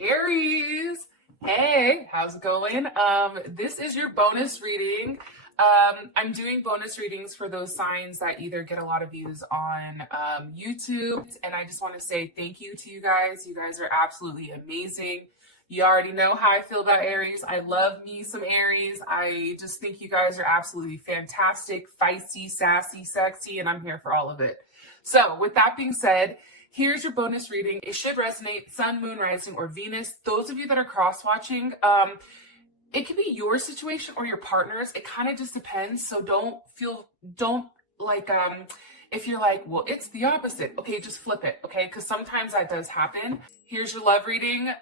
Aries, hey, how's it going? This is your bonus reading. I'm doing bonus readings for those signs that either get a lot of views on YouTube, and I just want to say thank you to you guys. You guys are absolutely amazing. You already know how I feel about Aries. I love me some Aries. I just think you guys are absolutely fantastic, feisty, sassy, sexy, and I'm here for all of it. So with that being said, here's your bonus reading. It should resonate Sun, Moon, Rising, or Venus. Those of you that are cross-watching, it can be your situation or your partner's. It kind of just depends. So if you're like, well, it's the opposite. Okay, just flip it. Okay, because sometimes that does happen. Here's your love reading.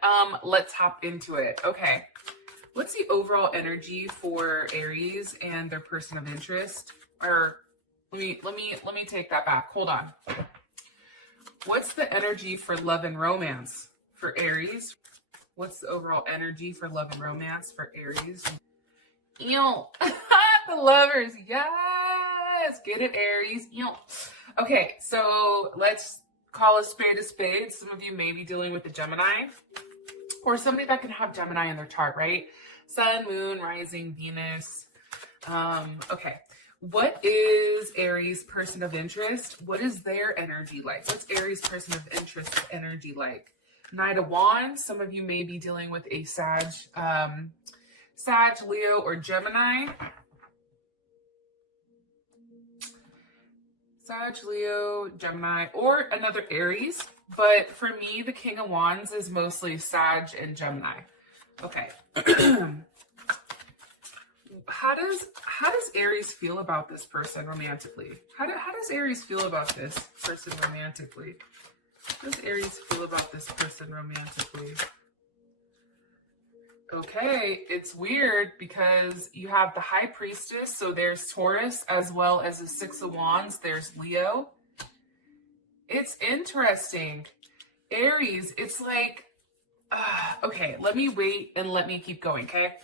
Let's hop into it. Okay, what's the overall energy for Aries and their person of interest? Or let me take that back. Hold on. What's the energy for love and romance for Aries? What's the overall energy for love and romance for Aries? Ew. The lovers. Yes. Get it, Aries. Ew. Okay, so let's call a spade. Some of you may be dealing with a Gemini or somebody that can have Gemini in their chart, right? Sun, Moon, Rising, Venus. Okay. What is Aries person of interest? What is their energy like? What's Aries person of interest energy like? Knight of Wands. Some of you may be dealing with a Sag, Leo, or Gemini. Sag, Leo, Gemini, or another Aries. But for me, the King of Wands is mostly Sag and Gemini. Okay. How does Aries feel about this person romantically? How does Aries feel about this person romantically? How does Aries feel about this person romantically? Okay, it's weird because you have the High Priestess, so there's Taurus, as well as the Six of Wands, there's Leo. It's interesting. Aries, it's like, okay, let me wait and let me keep going, okay?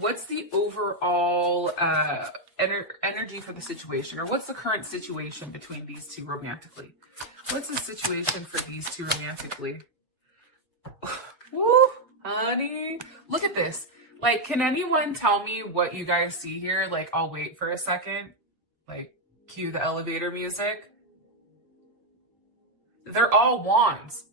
What's the overall energy for the situation, or what's the current situation between these two romantically? What's the situation for these two romantically? Woo, honey, look at this. Like, can anyone tell me what you guys see here? Like, I'll wait for a second. Like, cue the elevator music. They're all wands.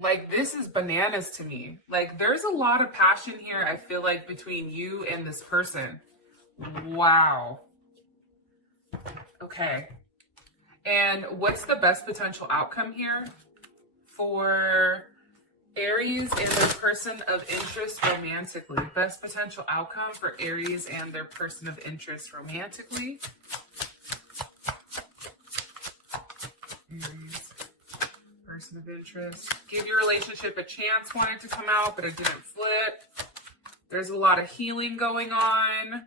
Like, this is bananas to me. Like, there's a lot of passion here, I feel like, between you and this person. Wow. Okay. And what's the best potential outcome here for Aries and their person of interest romantically? Best potential outcome for Aries and their person of interest romantically. Aries, person of interest. Give your relationship a chance wanted to come out, but it didn't flip. There's a lot of healing going on.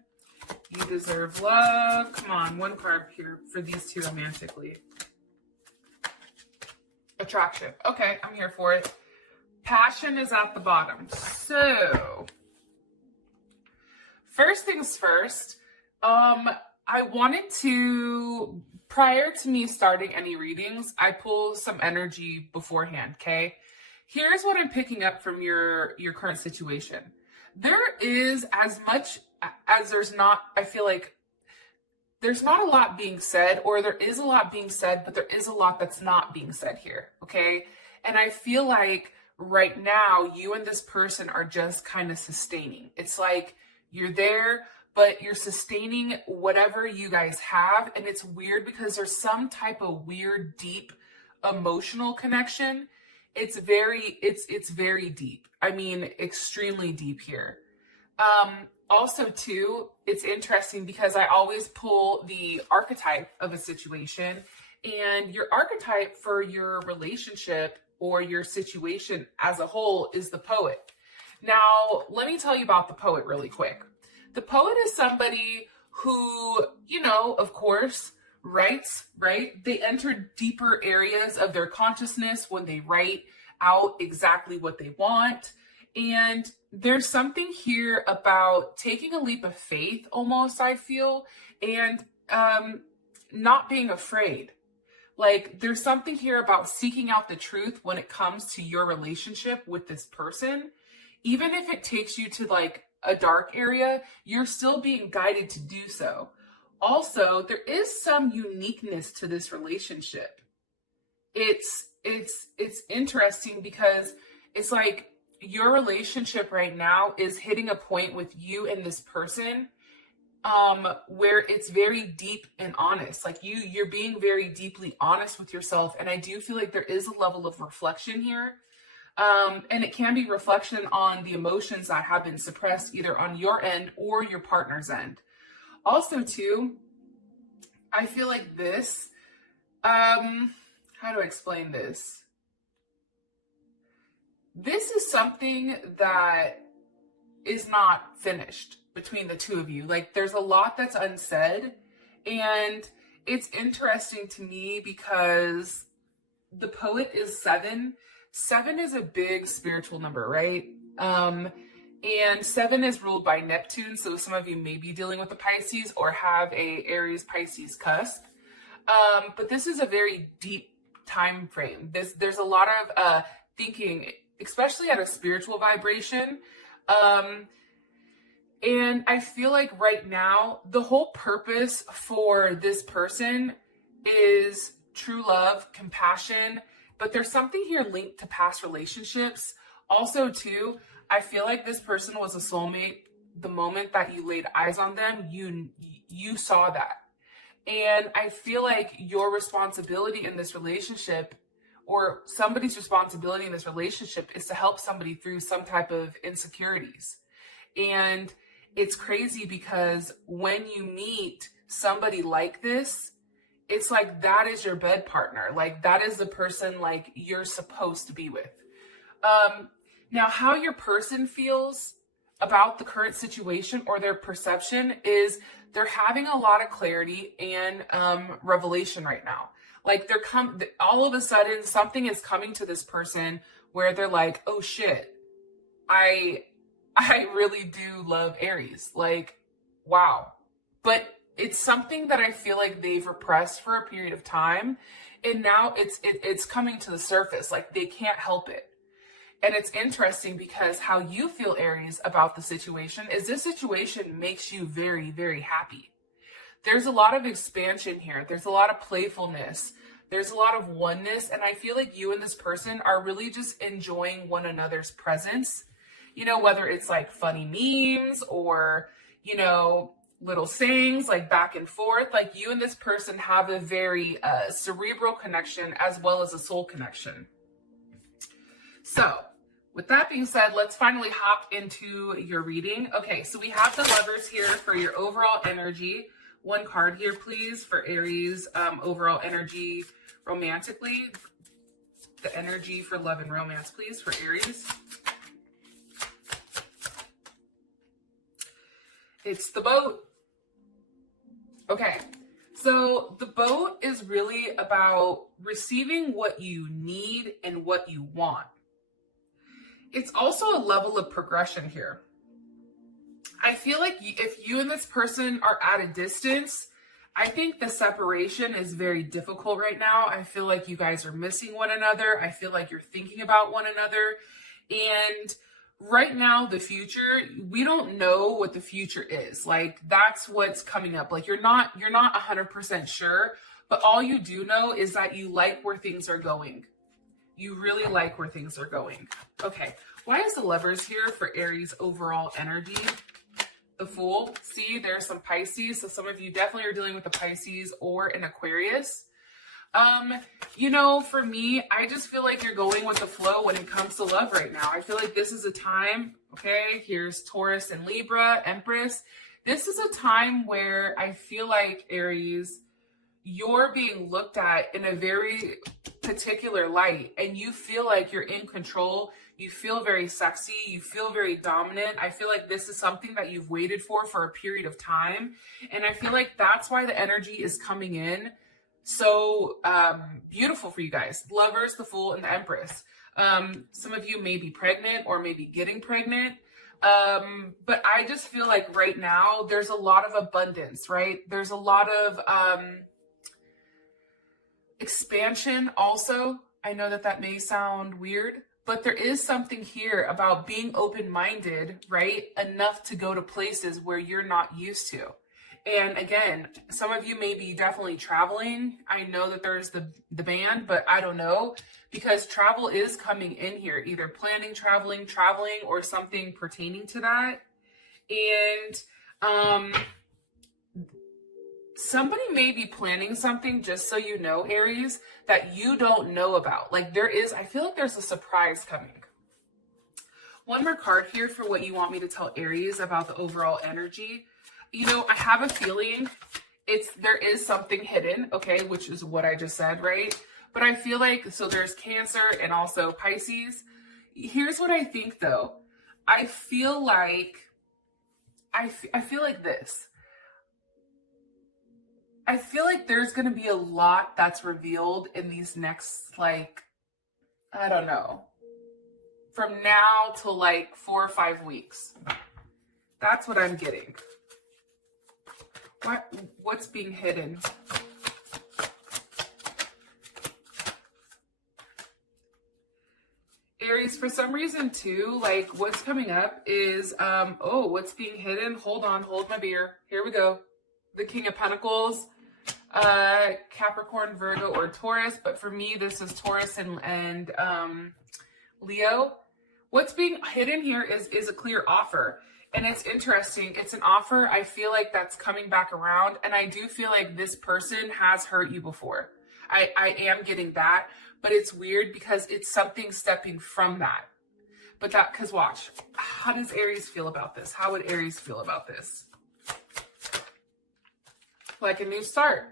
You deserve love. Come on, one card here for these two romantically. Attraction. Okay, I'm here for it. Passion is at the bottom. So, first things first, I wanted to, prior to me starting any readings, I pull some energy beforehand, okay? Here's what I'm picking up from your current situation. There is, as much as there's not, I feel like there's not a lot being said, or there is a lot being said, but there is a lot that's not being said here, okay? And I feel like right now, you and this person are just kind of sustaining. It's like you're there, but you're sustaining whatever you guys have. And it's weird because there's some type of weird, deep emotional connection. It's very deep. I mean, extremely deep here. Also too, it's interesting because I always pull the archetype of a situation, and your archetype for your relationship or your situation as a whole is the poet. Now, let me tell you about the poet really quick. The poet is somebody who, you know, of course, writes, right? They enter deeper areas of their consciousness when they write out exactly what they want. And there's something here about taking a leap of faith, almost, I feel, and not being afraid. Like, there's something here about seeking out the truth when it comes to your relationship with this person. Even if it takes you to like a dark area, you're still being guided to do so. Also, there is some uniqueness to this relationship. It's interesting because it's like your relationship right now is hitting a point with you and this person where it's very deep and honest. Like you're being very deeply honest with yourself, and I do feel like there is a level of reflection here. And it can be reflection on the emotions that have been suppressed either on your end or your partner's end. Also too, I feel like this, how do I explain this? This is something that is not finished between the two of you. Like there's a lot that's unsaid, and it's interesting to me because the poet is 7. 7 is a big spiritual number, right? And 7 is ruled by Neptune. So some of you may be dealing with the Pisces or have a Aries Pisces cusp. But this is a very deep time frame. There's a lot of thinking, especially at a spiritual vibration. And I feel like right now, the whole purpose for this person is true love, compassion, but there's something here linked to past relationships. Also, too, I feel like this person was a soulmate. The moment that you laid eyes on them, you saw that. And I feel like your responsibility in this relationship, or somebody's responsibility in this relationship, is to help somebody through some type of insecurities. And it's crazy because when you meet somebody like this, it's like that is your bed partner. Like that is the person like you're supposed to be with. Now, how your person feels about the current situation or their perception is they're having a lot of clarity and revelation right now. Like all of a sudden something is coming to this person where they're like, oh shit, I really do love Aries. Like, wow. But it's something that I feel like they've repressed for a period of time. And now it's coming to the surface. Like they can't help it. And it's interesting because how you feel, Aries, about the situation is this situation makes you very, very happy. There's a lot of expansion here. There's a lot of playfulness. There's a lot of oneness. And I feel like you and this person are really just enjoying one another's presence. You know, whether it's like funny memes or, you know, little sayings like back and forth, like you and this person have a very cerebral connection as well as a soul connection. So with that being said, let's finally hop into your reading. Okay, so we have the Lovers here for your overall energy. One card here, please, for Aries, overall energy romantically. The energy for love and romance, please, for Aries. It's the Boat. Okay, so the Boat is really about receiving what you need and what you want. It's also a level of progression here. I feel like if you and this person are at a distance, I think the separation is very difficult right now. I feel like you guys are missing one another. I feel like you're thinking about one another. And right now, the future, we don't know what the future is. Like, that's what's coming up. Like, you're not 100% sure, but all you do know is that you like where things are going. You really like where things are going. Okay, why is the Lovers here for Aries overall energy? The Fool. See, there's some Pisces. So some of you definitely are dealing with the Pisces or an Aquarius. You know, for me, I just feel like you're going with the flow when it comes to love right now. I feel like this is a time, okay, here's Taurus and Libra, Empress. This is a time where I feel like, Aries, you're being looked at in a very particular light and you feel like you're in control. You feel very sexy. You feel very dominant. I feel like this is something that you've waited for a period of time. And I feel like that's why the energy is coming in so beautiful for you guys. Lovers, the Fool, and the Empress. Some of you may be pregnant or maybe getting pregnant. But I just feel like right now there's a lot of abundance, right? There's a lot of Expansion also. I know that that may sound weird, but there is something here about being open-minded, right? Enough to go to places where you're not used to. And again, some of you may be definitely traveling. I know that there's the band, but I don't know, because travel is coming in here, either planning, traveling, or something pertaining to that. And somebody may be planning something, just so you know, Aries, that you don't know about. Like I feel like there's a surprise coming. One more card here for what you want me to tell Aries about the overall energy. You know, I have a feeling there is something hidden, okay, which is what I just said, right? But I feel like, so there's Cancer and also Pisces. Here's what I think though. I feel like this. I feel like there's going to be a lot that's revealed in these next, like, I don't know, from now to like 4 or 5 weeks. That's what I'm getting. What's being hidden? Aries, for some reason too, like what's coming up is, what's being hidden? Hold on, hold my beer. Here we go. The King of Pentacles, Capricorn, Virgo, or Taurus. But for me, this is Taurus and Leo. What's being hidden here is a clear offer. And it's interesting. It's an offer. I feel like that's coming back around. And I do feel like this person has hurt you before. I am getting that. But it's weird because it's something stepping from that. But because watch, how does Aries feel about this? How would Aries feel about this? Like a new start.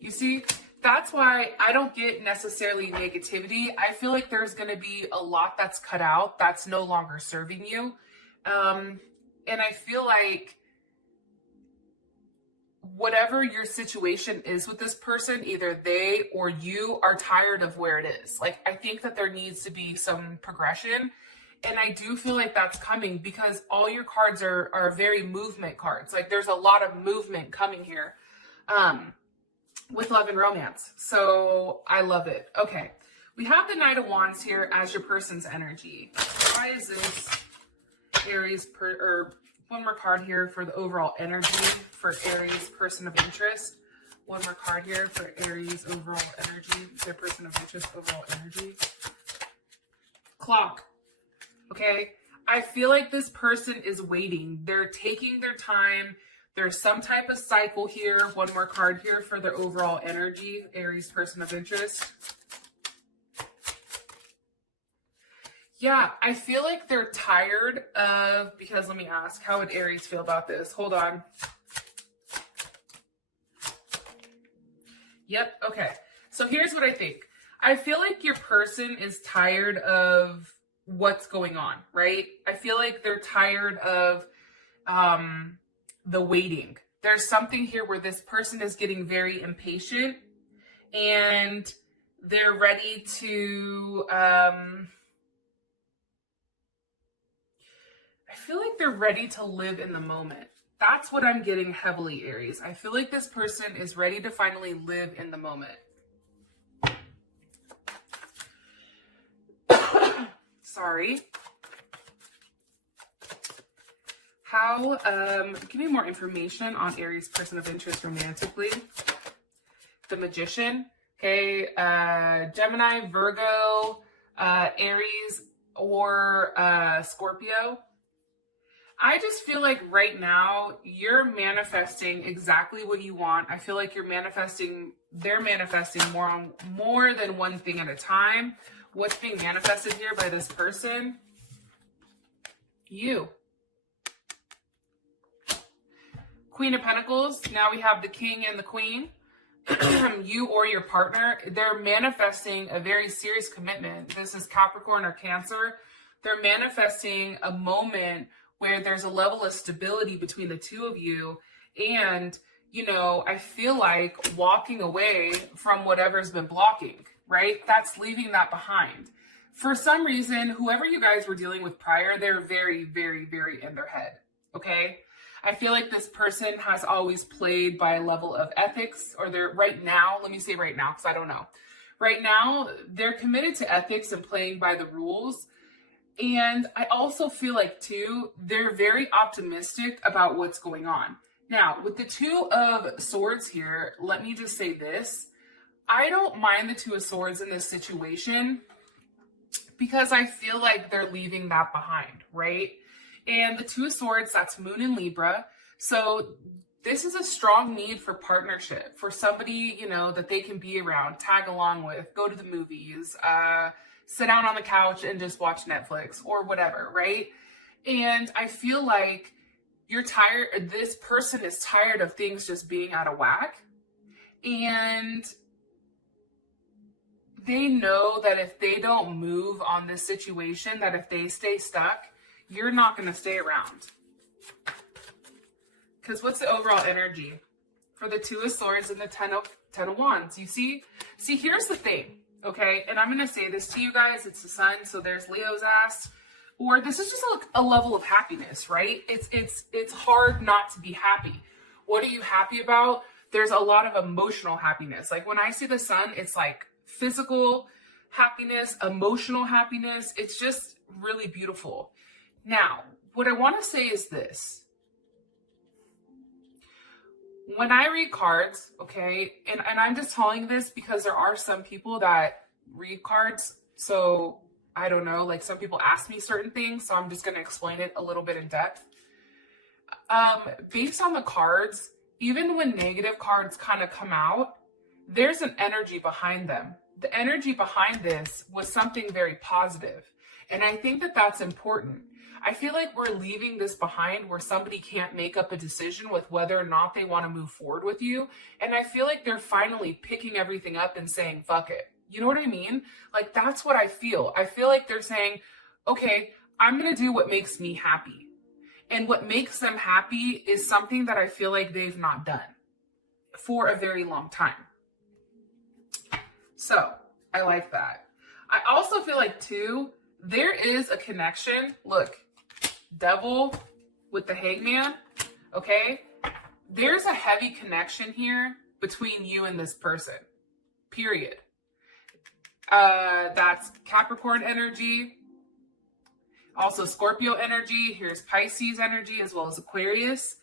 You see, that's why I don't get necessarily negativity. I feel like there's going to be a lot that's cut out that's no longer serving you. And I feel like whatever your situation is with this person, either they or you are tired of where it is. Like, I think that there needs to be some progression. And I do feel like that's coming because all your cards are very movement cards. Like, there's a lot of movement coming here with love and romance. So I love it. Okay. We have the Knight of Wands here as your person's energy. Why is this Aries one more card here for the overall energy for Aries person of interest. One more card here for Aries overall energy, their person of interest overall energy. Clock. Okay. I feel like this person is waiting. They're taking their time. There's some type of cycle here. One more card here for their overall energy, Aries person of interest. Yeah, I feel like they're tired of, because let me ask, how would Aries feel about this? Hold on. Yep, okay. So here's what I think. I feel like your person is tired of what's going on, right? I feel like they're tired of the waiting. There's something here where this person is getting very impatient and they're ready to... I feel like they're ready to live in the moment. That's what I'm getting heavily, Aries. I feel like this person is ready to finally live in the moment. Sorry. How, give me more information on Aries person of interest romantically. The Magician, okay, Gemini, Virgo, Aries, or Scorpio. I just feel like right now you're manifesting exactly what you want. I feel like they're manifesting more than one thing at a time. What's being manifested here by this person? You. Queen of Pentacles. Now we have the King and the Queen. You or your partner, they're manifesting a very serious commitment. This is Capricorn or Cancer. They're manifesting a moment where there's a level of stability between the two of you. And, you know, I feel like walking away from whatever's been blocking, right? That's leaving that behind. For some reason, whoever you guys were dealing with prior, they're very, very, very in their head, okay? I feel like this person has always played by a level of ethics, or they're right now, let me say right now, because I don't know. Right now, they're committed to ethics and playing by the rules. And I also feel like, too, they're very optimistic about what's going on. Now, with the Two of Swords here, let me just say this. I don't mind the Two of Swords in this situation because I feel like they're leaving that behind, right? And the Two of Swords, that's Moon in Libra. So this is a strong need for partnership, for somebody, you know, that they can be around, tag along with, go to the movies, sit down on the couch and just watch Netflix or whatever, right? And I feel like you're tired, this person is tired of things just being out of whack. And they know that if they don't move on this situation, that if they stay stuck, you're not going to stay around. Because what's the overall energy for the Two of Swords and the Ten of Wands? You see, here's the thing, okay? And I'm going to say this to you guys. It's the sun, so there's Leo's ass. Or this is just a level of happiness, right? It's hard not to be happy. What are you happy about? There's a lot of emotional happiness. Like when I see the sun, it's like physical happiness, emotional happiness. It's just really beautiful. Now, what I want to say is this. When I read cards, okay, and I'm just telling this because there are some people that read cards, so I don't know, like some people ask me certain things, so I'm just going to explain it a little bit in depth. Based on the cards, even when negative cards kind of come out, there's an energy behind them. The energy behind this was something very positive, and I think that that's important. I feel like we're leaving this behind where somebody can't make up a decision with whether or not they want to move forward with you. And I feel like they're finally picking everything up and saying, fuck it. You know what I mean? Like, that's what I feel. I feel like they're saying, okay, I'm going to do what makes me happy. And what makes them happy is something that I feel like they've not done for a very long time. So I like that. I also feel like, too, there is a connection. Look. Devil with the Hangman, okay? There's a heavy connection here between you and this person, period. That's Capricorn energy, also Scorpio energy. Here's Pisces energy as well as Aquarius.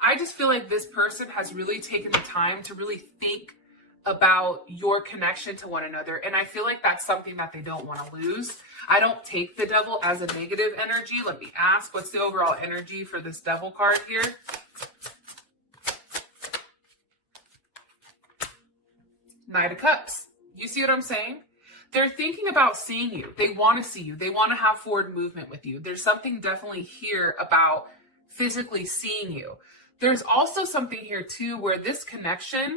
I just feel like this person has really taken the time to really think about your connection to one another. And I feel like that's something that they don't want to lose. I don't take the Devil as a negative energy. Let me ask, what's the overall energy for this Devil card here? Knight of Cups. You see what I'm saying? They're thinking about seeing you. They want to see you. They want to have forward movement with you. There's something definitely here about physically seeing you. There's also something here too where this connection,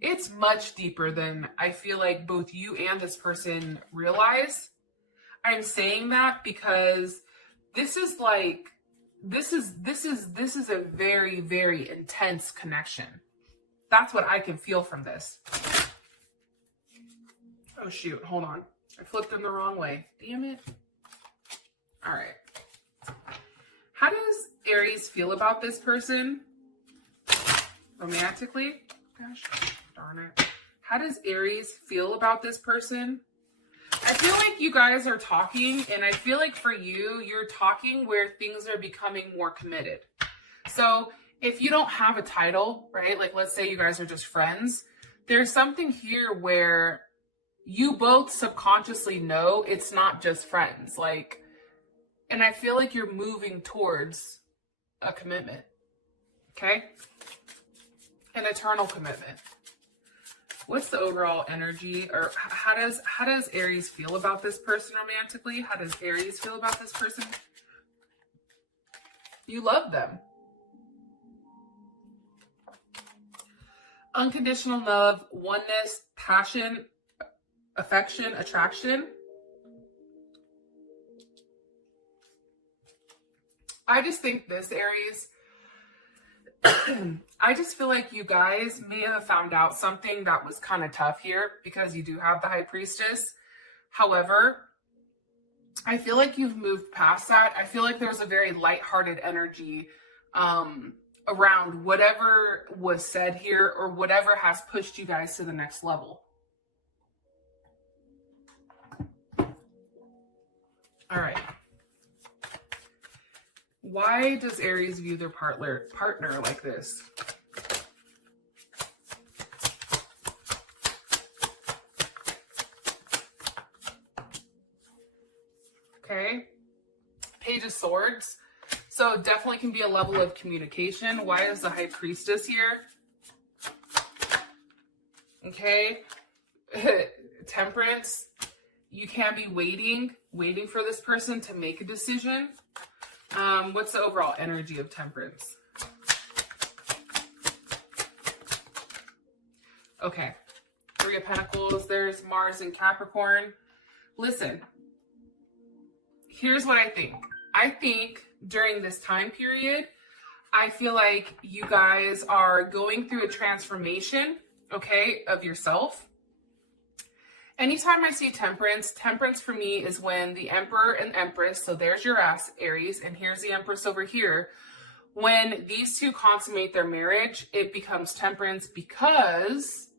it's much deeper than I feel like both you and this person realize. I'm saying that because this is like, this is a very, very intense connection. That's what I can feel from this. Oh shoot, hold on. I flipped them the wrong way. Damn it. All right. How does Aries feel about this person? Romantically? Gosh. Darn it. How does Aries feel about this person? I feel like you guys are talking, and I feel like for you, you're talking where things are becoming more committed. So if you don't have a title, right? Like let's say you guys are just friends. There's something here where you both subconsciously know it's not just friends. Like, and I feel like you're moving towards a commitment. Okay? An eternal commitment. What's the overall energy, or how does Aries feel about this person romantically? How does Aries feel about this person? You love them. Unconditional love, oneness, passion, affection, attraction. I just think this, Aries, I just feel like you guys may have found out something that was kind of tough here because you do have the High Priestess. However, I feel like you've moved past that. I feel like there's a very lighthearted energy around whatever was said here or whatever has pushed you guys to the next level. All right. Why does Aries view their partner like this? Okay. Page of Swords. So definitely can be a level of communication. Why is the High Priestess here? Okay. Temperance. You can be waiting for this person to make a decision. What's the overall energy of Temperance? Okay. Three of Pentacles. There's Mars and Capricorn. Listen. Here's what I think. I think during this time period, I feel like you guys are going through a transformation, okay, of yourself. Anytime I see temperance for me is when the Emperor and Empress, so there's your Aries, and here's the Empress over here. When these two consummate their marriage, it becomes temperance, because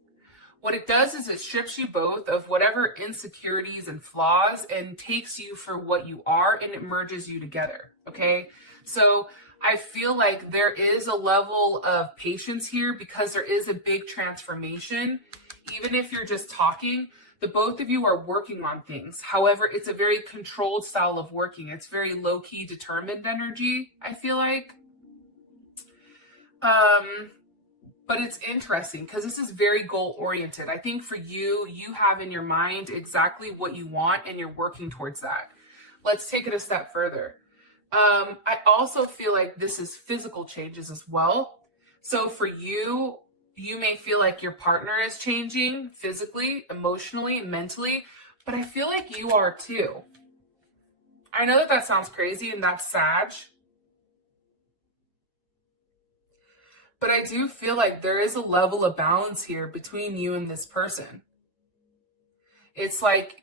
what it does is it strips you both of whatever insecurities and flaws and takes you for what you are, and it merges you together, okay? So I feel like there is a level of patience here because there is a big transformation. Even if you're just talking, the both of you are working on things. However, it's a very controlled style of working. It's very low-key determined energy, I feel like. But it's interesting because this is very goal-oriented. I think for you, you have in your mind exactly what you want and you're working towards that. Let's take it a step further. I also feel like this is physical changes as well. So for you, you may feel like your partner is changing physically, emotionally, mentally, but I feel like you are too. I know that sounds crazy and that's Sag. But I do feel like there is a level of balance here between you and this person. It's like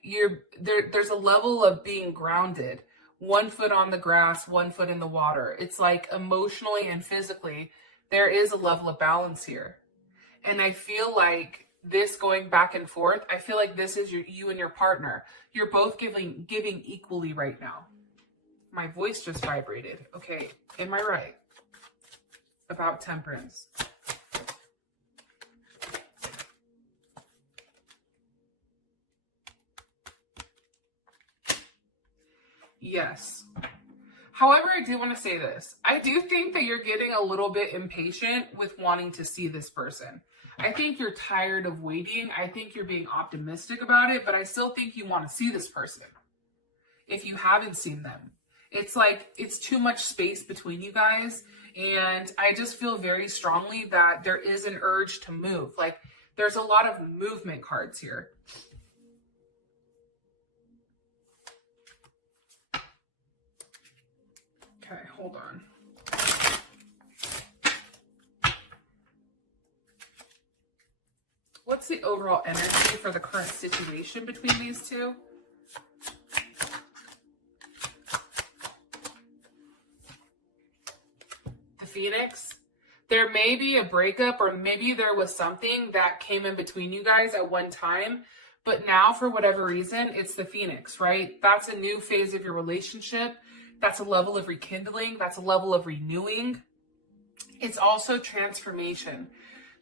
there's a level of being grounded. 1 foot on the grass, 1 foot in the water. It's like emotionally and physically, there is a level of balance here. And I feel like this going back and forth, I feel like this is you and your partner. You're both giving equally right now. My voice just vibrated. Okay, am I right about temperance? Yes. However, I do want to say this. I do think that you're getting a little bit impatient with wanting to see this person. I think you're tired of waiting. I think you're being optimistic about it, but I still think you want to see this person if you haven't seen them. It's like it's too much space between you guys, and I just feel very strongly that there is an urge to move. Like there's a lot of movement cards here. Okay, hold on. What's the overall energy for the current situation between these two? The Phoenix. There may be a breakup, or maybe there was something that came in between you guys at one time, but now for whatever reason, it's the Phoenix, right? That's a new phase of your relationship. That's a level of rekindling. That's a level of renewing. It's also transformation.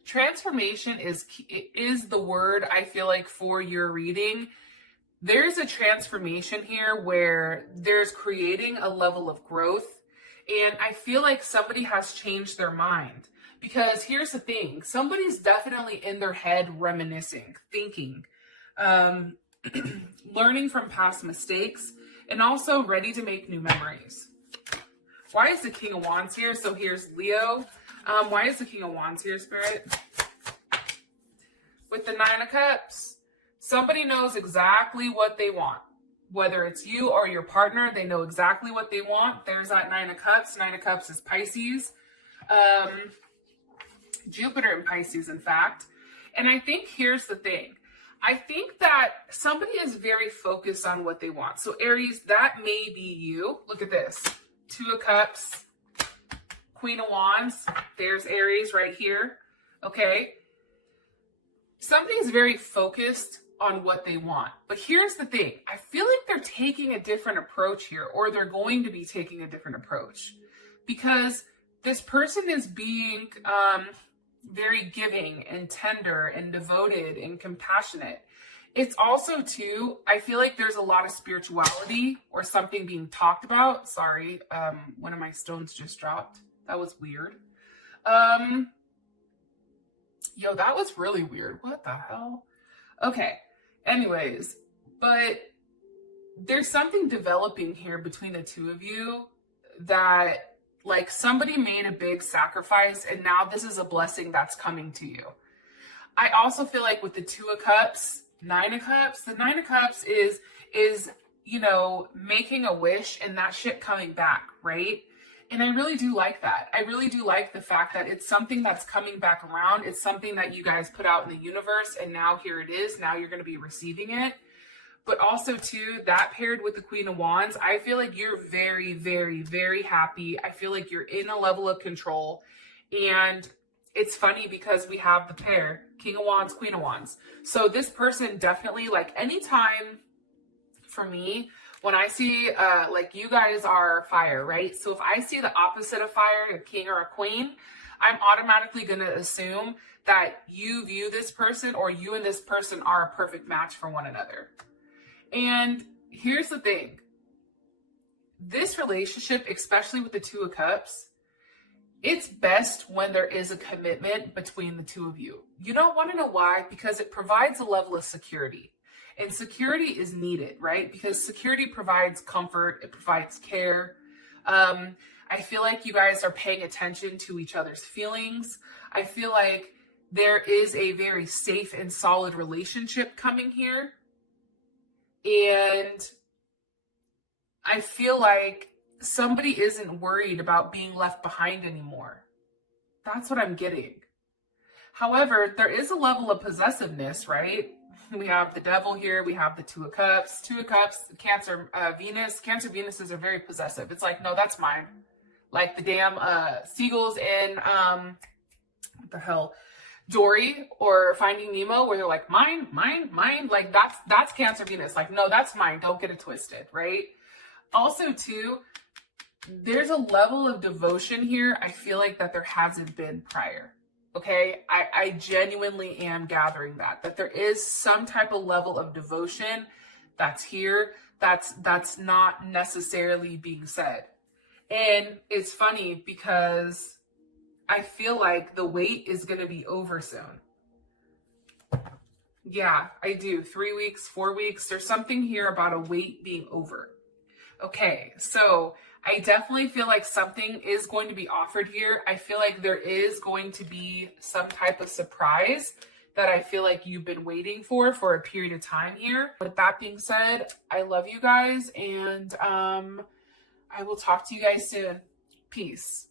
Transformation is the word I feel like for your reading. There's a transformation here where there's creating a level of growth. And I feel like somebody has changed their mind. Because here's the thing. Somebody's definitely in their head reminiscing, thinking, learning from past mistakes, and also ready to make new memories. Why is the King of Wands here? So here's Leo. Why is the King of Wands here, Spirit? With the Nine of Cups, somebody knows exactly what they want. Whether it's you or your partner, they know exactly what they want. There's that Nine of Cups. Nine of Cups is Pisces. Jupiter in Pisces, in fact. And I think here's the thing. I think that somebody is very focused on what they want. So Aries, that may be you. Look at this. Two of Cups, Queen of Wands. There's Aries right here. Okay. Something's very focused on what they want. But here's the thing. I feel like they're taking a different approach here, or they're going to be taking a different approach, because this person is being very giving and tender and devoted and compassionate. It's also too, I feel like there's a lot of spirituality or something being talked about. Sorry, one of my stones just dropped. That was weird. Yo, that was really weird. What the hell? Okay. Anyways, but there's something developing here between the two of you that, like, somebody made a big sacrifice and now this is a blessing that's coming to you. I also feel like with the Two of Cups, Nine of Cups, the Nine of Cups is, you know, making a wish and that shit coming back, right? And I really do like that. I really do like the fact that it's something that's coming back around. It's something that you guys put out in the universe, and now here it is. Now you're going to be receiving it. But also too, that paired with the Queen of Wands, I feel like you're very, very, very happy. I feel like you're in a level of control. And it's funny because we have the pair, King of Wands, Queen of Wands. So this person definitely, like, anytime for me, when I see, like, you guys are fire, right? So if I see the opposite of fire, a king or a queen, I'm automatically going to assume that you view this person, or you and this person are a perfect match for one another. And here's the thing. This relationship, especially with the Two of Cups, it's best when there is a commitment between the two of you. You don't want to know why? Because it provides a level of security. And security is needed, right? Because security provides comfort, it provides care. I feel like you guys are paying attention to each other's feelings. I feel like there is a very safe and solid relationship coming here. And I feel like somebody isn't worried about being left behind anymore. That's what I'm getting. However, there is a level of possessiveness, right? We have the devil here. We have the Two of Cups. Two of Cups, Cancer, Venus. Cancer Venuses are very possessive. It's like, no, that's mine. Like the damn seagulls in, what the hell, Dory or Finding Nemo, where they're like, mine, mine, mine. Like, that's Cancer Venus. Like, no, that's mine. Don't get it twisted, right? Also, too, there's a level of devotion here I feel like that there hasn't been prior. Okay, I genuinely am gathering that there is some type of level of devotion that's here that's not necessarily being said. And it's funny because I feel like the wait is going to be over soon. Yeah, I do. 3 weeks, 4 weeks. There's something here about a wait being over. Okay, so I definitely feel like something is going to be offered here. I feel like there is going to be some type of surprise that I feel like you've been waiting for a period of time here. With that being said, I love you guys, and I will talk to you guys soon. Peace.